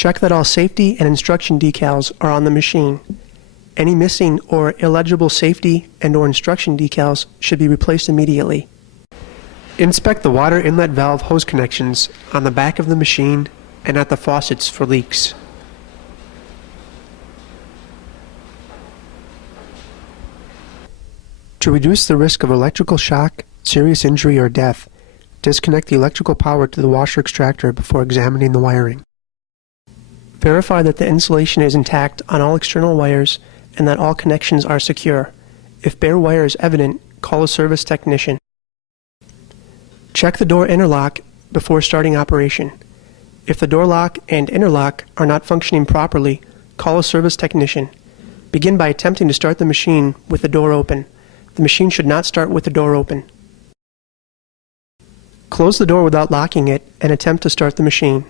Check that all safety and instruction decals are on the machine. Any missing or illegible safety and/or instruction decals should be replaced immediately. Inspect the water inlet valve hose connections on the back of the machine and at the faucets for leaks. To reduce the risk of electrical shock, serious injury, or death, disconnect the electrical power to the washer extractor before examining the wiring. Verify that the insulation is intact on all external wires and that all connections are secure. If bare wire is evident, call a service technician. Check the door interlock before starting operation. If the door lock and interlock are not functioning properly, call a service technician. Begin by attempting to start the machine with the door open. The machine should not start with the door open. Close the door without locking it and attempt to start the machine.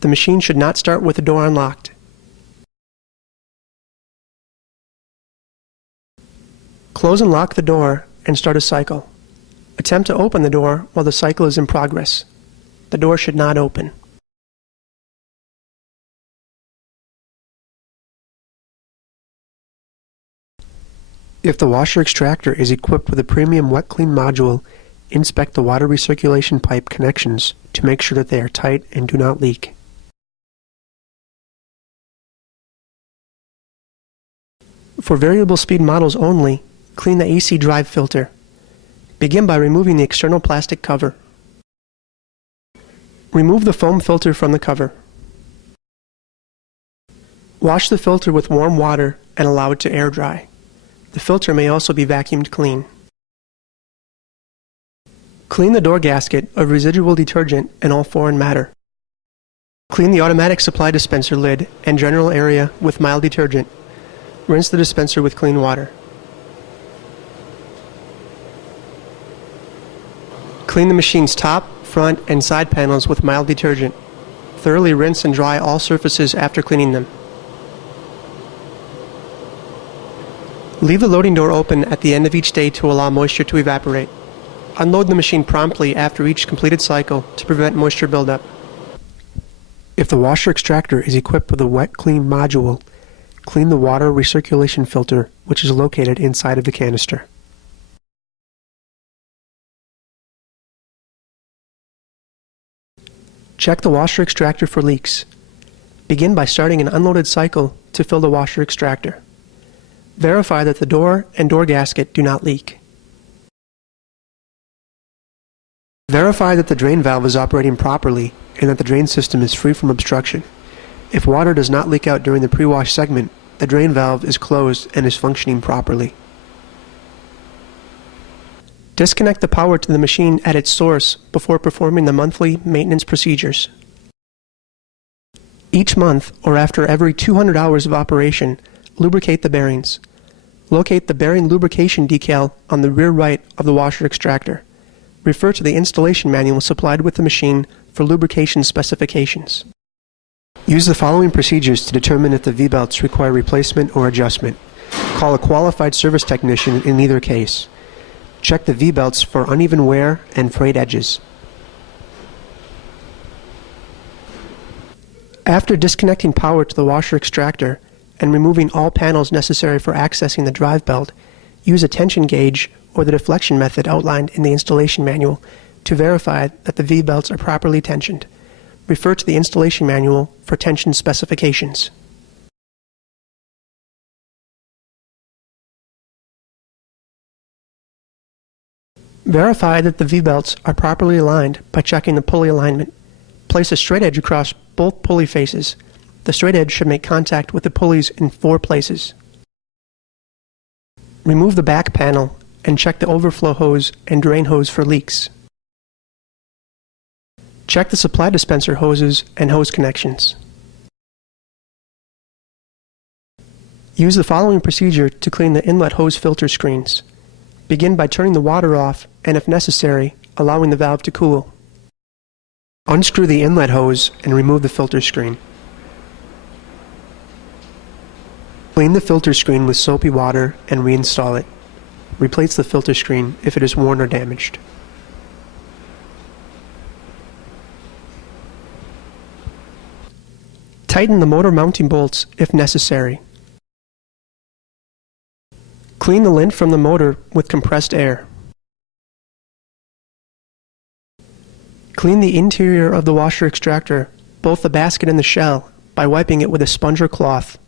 The machine should not start with the door unlocked. Close and lock the door and start a cycle. Attempt to open the door while the cycle is in progress. The door should not open. If the washer extractor is equipped with a premium wet clean module, inspect the water recirculation pipe connections to make sure that they are tight and do not leak. For variable speed models only, clean the AC drive filter. Begin by removing the external plastic cover. Remove the foam filter from the cover. Wash the filter with warm water and allow it to air dry. The filter may also be vacuumed clean. Clean the door gasket of residual detergent and all foreign matter. Clean the automatic supply dispenser lid and general area with mild detergent. Rinse the dispenser with clean water. Clean the machine's top, front, and side panels with mild detergent. Thoroughly rinse and dry all surfaces after cleaning them. Leave the loading door open at the end of each day to allow moisture to evaporate. Unload the machine promptly after each completed cycle to prevent moisture buildup. If the washer extractor is equipped with a wet clean module, clean the water recirculation filter, which is located inside of the canister. Check the washer extractor for leaks. Begin by starting an unloaded cycle to fill the washer extractor. Verify that the door and door gasket do not leak. Verify that the drain valve is operating properly and that the drain system is free from obstruction. If water does not leak out during the pre-wash segment, the drain valve is closed and is functioning properly. Disconnect the power to the machine at its source before performing the monthly maintenance procedures. Each month, or after every 200 hours of operation, lubricate the bearings. Locate the bearing lubrication decal on the rear right of the washer extractor. Refer to the installation manual supplied with the machine for lubrication specifications. Use the following procedures to determine if the V-belts require replacement or adjustment. Call a qualified service technician in either case. Check the V-belts for uneven wear and frayed edges. After disconnecting power to the washer extractor and removing all panels necessary for accessing the drive belt, use a tension gauge or the deflection method outlined in the installation manual to verify that the V-belts are properly tensioned. Refer to the installation manual for tension specifications. Verify that the V-belts are properly aligned by checking the pulley alignment. Place a straight edge across both pulley faces. The straight edge should make contact with the pulleys in 4 places. Remove the back panel and check the overflow hose and drain hose for leaks. Check the supply dispenser hoses and hose connections. Use the following procedure to clean the inlet hose filter screens. Begin by turning the water off and, if necessary, allowing the valve to cool. Unscrew the inlet hose and remove the filter screen. Clean the filter screen with soapy water and reinstall it. Replace the filter screen if it is worn or damaged. Tighten the motor mounting bolts if necessary. Clean the lint from the motor with compressed air. Clean the interior of the washer extractor, both the basket and the shell, by wiping it with a sponge or cloth.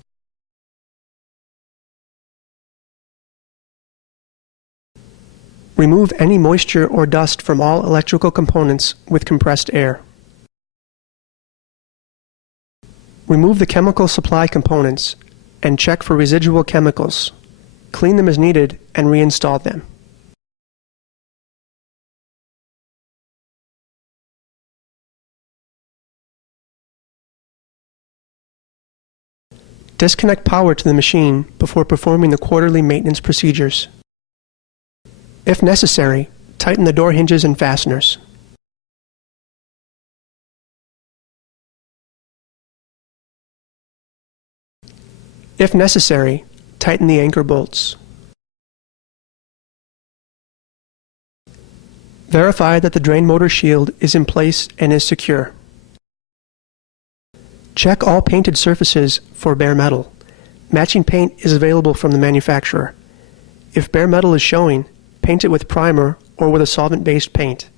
Remove any moisture or dust from all electrical components with compressed air. Remove the chemical supply components and check for residual chemicals. Clean them as needed and reinstall them. Disconnect power to the machine before performing the quarterly maintenance procedures. If necessary, tighten the door hinges and fasteners. If necessary, tighten the anchor bolts. Verify that the drain motor shield is in place and is secure. Check all painted surfaces for bare metal. Matching paint is available from the manufacturer. If bare metal is showing, paint it with primer or with a solvent-based paint.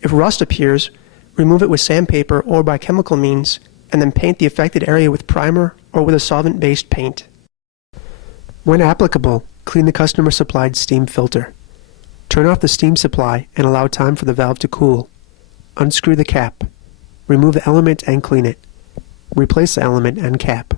If rust appears, remove it with sandpaper or by chemical means, and then paint the affected area with primer or with a solvent-based paint. When applicable, clean the customer-supplied steam filter. Turn off the steam supply and allow time for the valve to cool. Unscrew the cap. Remove the element and clean it. Replace the element and cap.